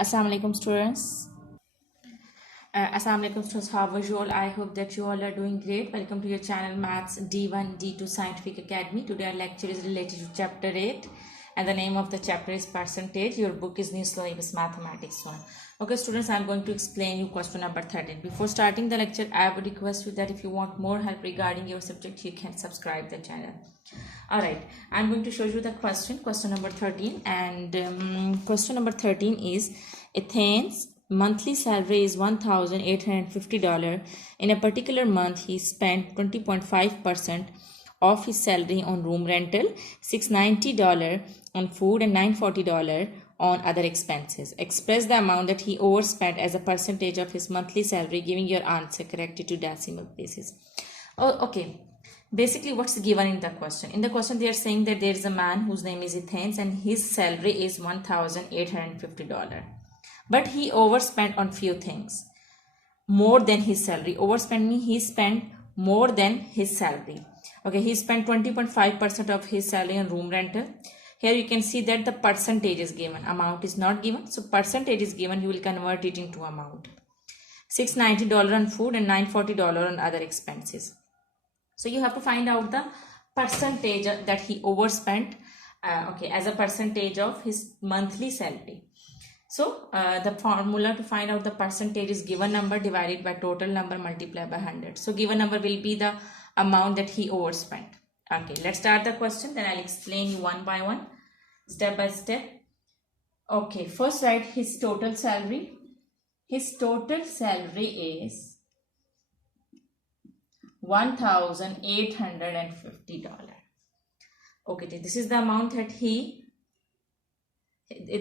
Assalamu alaikum students. Assalamu alaikum students. How are you all? I hope that you all are doing great. Welcome to your channel Maths D1 D2 Scientific Academy. Today our lecture is related to chapter 8 and the name of the chapter is percentage. Your book is New Syllabus Mathematics 1. Okay students, I am going to explain you question number 13. Before starting the lecture, I would request you that if you want more help regarding your subject, you can subscribe the channel. Alright, I'm going to show you the question number 13, and question number 13 is Athens monthly salary is $1,850. In a particular month, he spent 20.5% of his salary on room rental, $690 on food, and $940 on other expenses. Express the amount that he overspent as a percentage of his monthly salary, giving your answer corrected to decimal places. Oh, okay. Basically, what's given in the question? In the question, they are saying that there is a man whose name is Athens and his salary is $1,850. But he overspent on few things. More than his salary. Overspend means he spent more than his salary. Okay, he spent 20.5% of his salary on room rental. Here you can see that the percentage is given. Amount is not given. So percentage is given. You will convert it into amount. $690 on food and $940 on other expenses. So you have to find out the percentage that he overspent as a percentage of his monthly salary. So the formula to find out the percentage is given number divided by total number multiplied by 100. So given number will be the amount that he overspent. Okay, let's start the question. Then I'll explain you one by one, step by step. Okay, first write his total salary. His total salary is $1,850. Okay, this is the amount that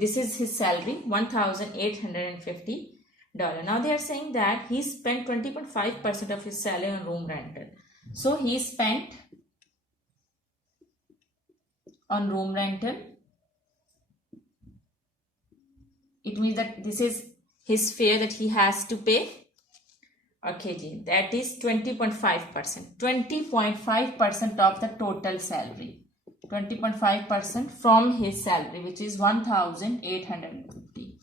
this is his salary, $1,850. Now they are saying that he spent 20.5% of his salary on room rental. So he spent on room rental. It means that this is his fare that he has to pay. Okay, that is 20.5%. 20.5% of the total salary. 20.5% from his salary, which is 1,850.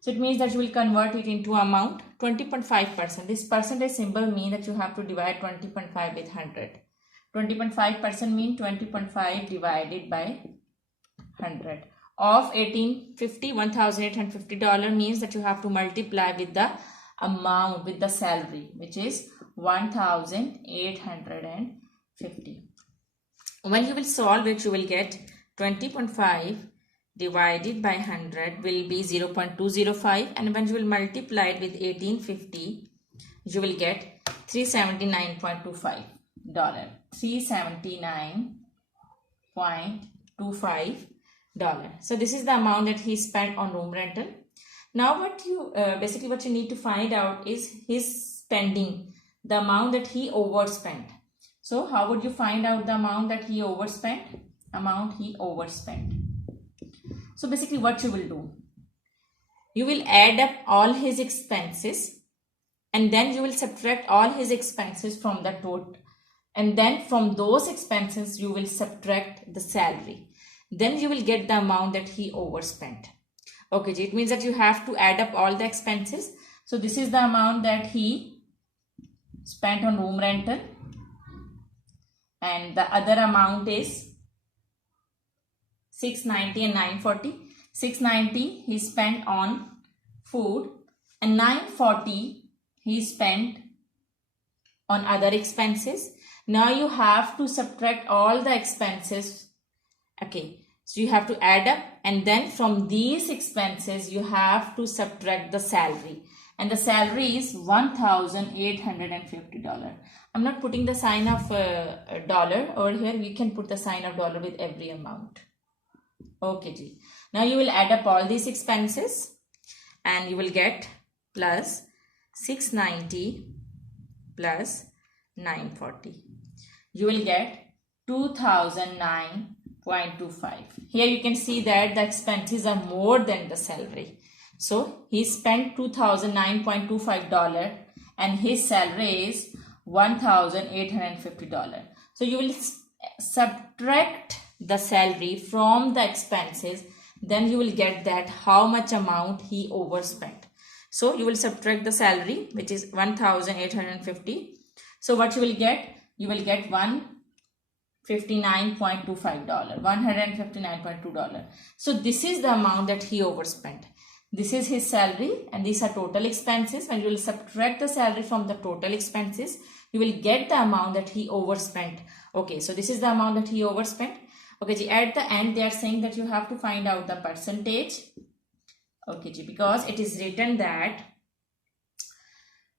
So it means that you will convert it into amount. 20.5%. This percentage symbol means that you have to divide 20.5 with 100. 20.5% means 20.5 divided by 100. Of $1,850 means that you have to multiply with the amount, with the salary, which is 1,850. When you will solve it, you will get 20.5 divided by 100 will be 0.205, and when you will multiply it with 1850, you will get $379.25. $379.25. So this is the amount that he spent on room rental. Now what you need to find out is his spending, the amount that he overspent. So how would you find out the amount that he overspent? So basically what you will do, you will add up all his expenses and then you will subtract all his expenses from the total. And then from those expenses you will subtract the salary. Then you will get the amount that he overspent. Okay, it means that you have to add up all the expenses. So this is the amount that he spent on room rental. And the other amount is $690 and $940. $690 he spent on food and $940 he spent on other expenses. Now you have to subtract all the expenses. Okay, so you have to add up and then from these expenses you have to subtract the salary. And the salary is $1,850. I'm not putting the sign of dollar over here. You can put the sign of dollar with every amount. Okay, now you will add up all these expenses and you will get plus 690 plus 940. You will get 2009.25. Here you can see that the expenses are more than the salary. So he spent $2,009.25 and his salary is $1,850. So you will subtract the salary from the expenses then you will get that how much amount he overspent. So you will subtract the salary, which is 1,850. So what you will get? You will get $159.25, $159.2. So this is the amount that he overspent. This is his salary and these are total expenses. When you will subtract the salary from the total expenses, you will get the amount that he overspent. Okay, so this is the amount that he overspent. Okay, at the end they are saying that you have to find out the percentage. Okay, because it is written that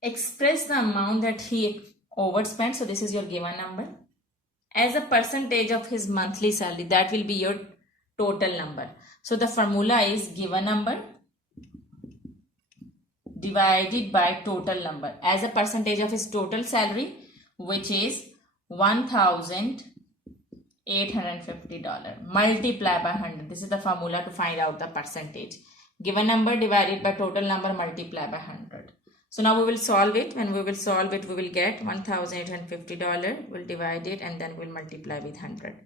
express the amount that he overspent. So this is your given number as a percentage of his monthly salary. That will be your total number. So the formula is given number divided by total number as a percentage of his total salary, which is $1,850 multiply by 100. This is the formula to find out the percentage. Given number divided by total number multiply by 100. So now we will solve it. When we will solve it, we will get $1,850. We'll divide it and then we'll multiply with 100.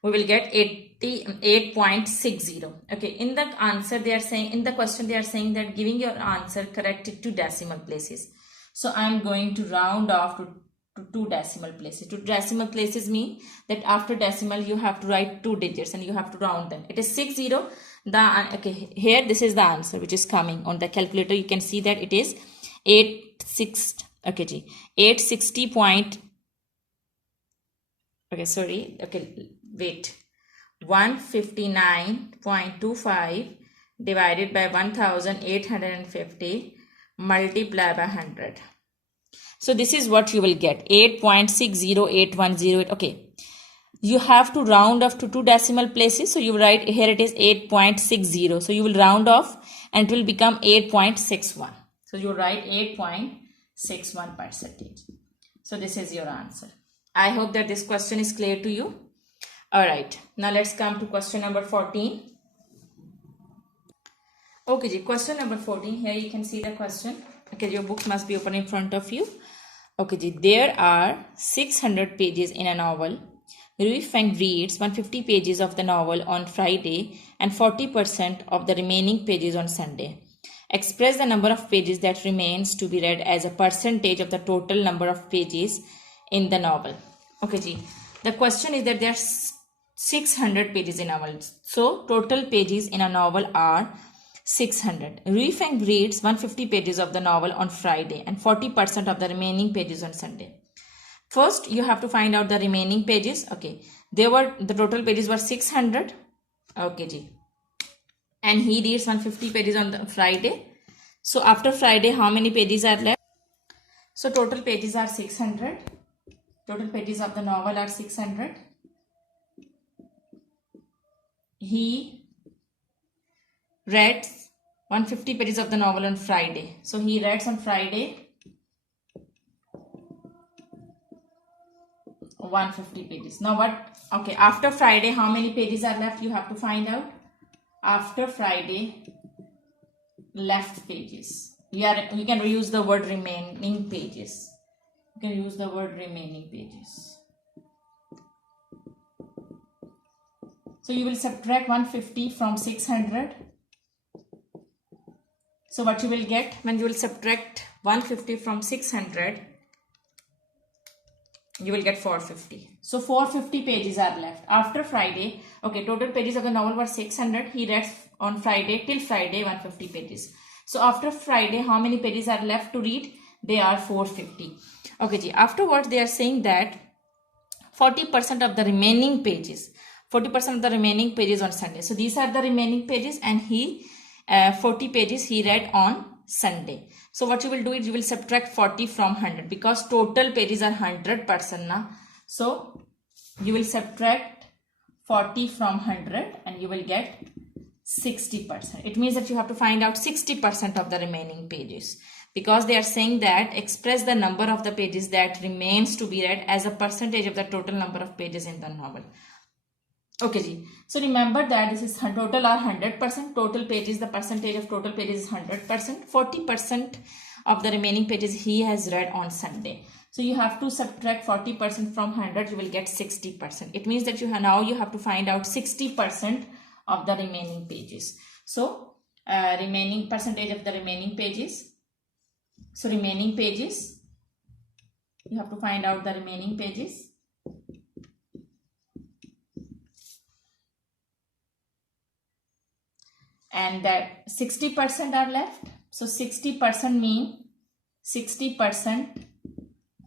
We will get 88.60. Okay, in the answer they are saying, in the question they are saying that giving your answer corrected to decimal places. So I am going to round off to 2 decimal places. 2 decimal places mean that after decimal you have to write 2 digits and you have to round them. It is 60. Okay, here this is the answer which is coming on the calculator. You can see that it is 860. Okay, 860 point. Okay, sorry. Okay, wait. 159.25 divided by 1,850 multiply by 100. So this is what you will get, 8.60810. Okay, you have to round off to 2 decimal places. So you write here it is 8.60. So you will round off and it will become 8.61. So you write 8.61%. So this is your answer. I hope that this question is clear to you. Alright, now let's come to question number 14. Okay, question number 14. Here you can see the question. Okay, your book must be open in front of you. Okay, there are 600 pages in a novel. Rui Feng reads 150 pages of the novel on Friday and 40% of the remaining pages on Sunday. Express the number of pages that remains to be read as a percentage of the total number of pages in the novel. Okay, the question is that there are 600 pages in a novel. So total pages in a novel are 600. Rui Feng reads 150 pages of the novel on Friday and 40% of the remaining pages on Sunday. First, you have to find out the remaining pages. Okay, the total pages were 600. Okay, and he reads 150 pages on the Friday. So after Friday, how many pages are left? So total pages are 600. Total pages of the novel are 600. He read 150 pages of the novel on Friday. So he reads on Friday 150 pages. Now what? Okay, after Friday, how many pages are left? You have to find out. After Friday, left pages. We can use the word remaining pages. You can use the word remaining pages. So you will subtract 150 from 600. So what you will get when you will subtract 150 from 600, you will get 450. So 450 pages are left after Friday. Okay, total pages of the novel were 600. He read on Friday till Friday 150 pages. So after Friday, how many pages are left to read? They are 450. Okay, afterwards they are saying that 40% of the remaining pages. 40% of the remaining pages on Sunday. So these are the remaining pages and 40 pages he read on Sunday. So what you will do is you will subtract 40 from 100 because total pages are 100% now. So you will subtract 40 from 100 and you will get 60%. It means that you have to find out 60% of the remaining pages because they are saying that express the number of the pages that remains to be read as a percentage of the total number of pages in the novel. Okay, so remember that this is total are 100%. Total pages, the percentage of total pages is 100%. 40% of the remaining pages he has read on Sunday. So you have to subtract 40% from 100. You will get 60%. It means that now you have to find out 60% of the remaining pages. So remaining percentage of the remaining pages. So remaining pages, you have to find out the remaining pages. And that 60% are left. So 60% mean 60%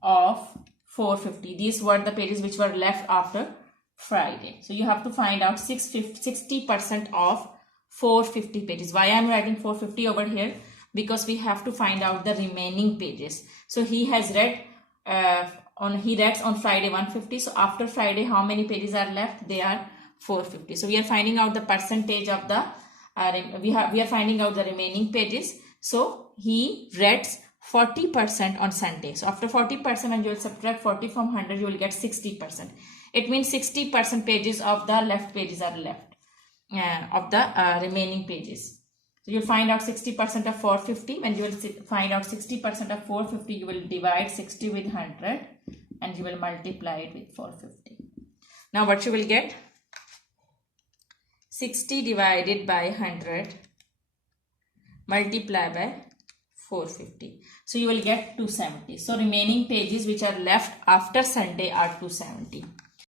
of 450. These were the pages which were left after Friday. So you have to find out 60% of 450 pages. Why I am writing 450 over here? Because we have to find out the remaining pages. So he has read he reads on Friday 150. So after Friday, how many pages are left? They are 450. So we are finding out the percentage of the we are finding out the remaining pages. So he reads 40% on Sunday. So after 40%, and you will subtract 40 from 100, you will get 60%. It means 60% pages of the left pages are left of the remaining pages. So you'll find out 60% of 450. When you will find out 60% of 450, you will divide 60 with 100 and you will multiply it with 450. Now what you will get? 60 divided by 100 multiply by 450. So you will get 270. So remaining pages which are left after Sunday are 270.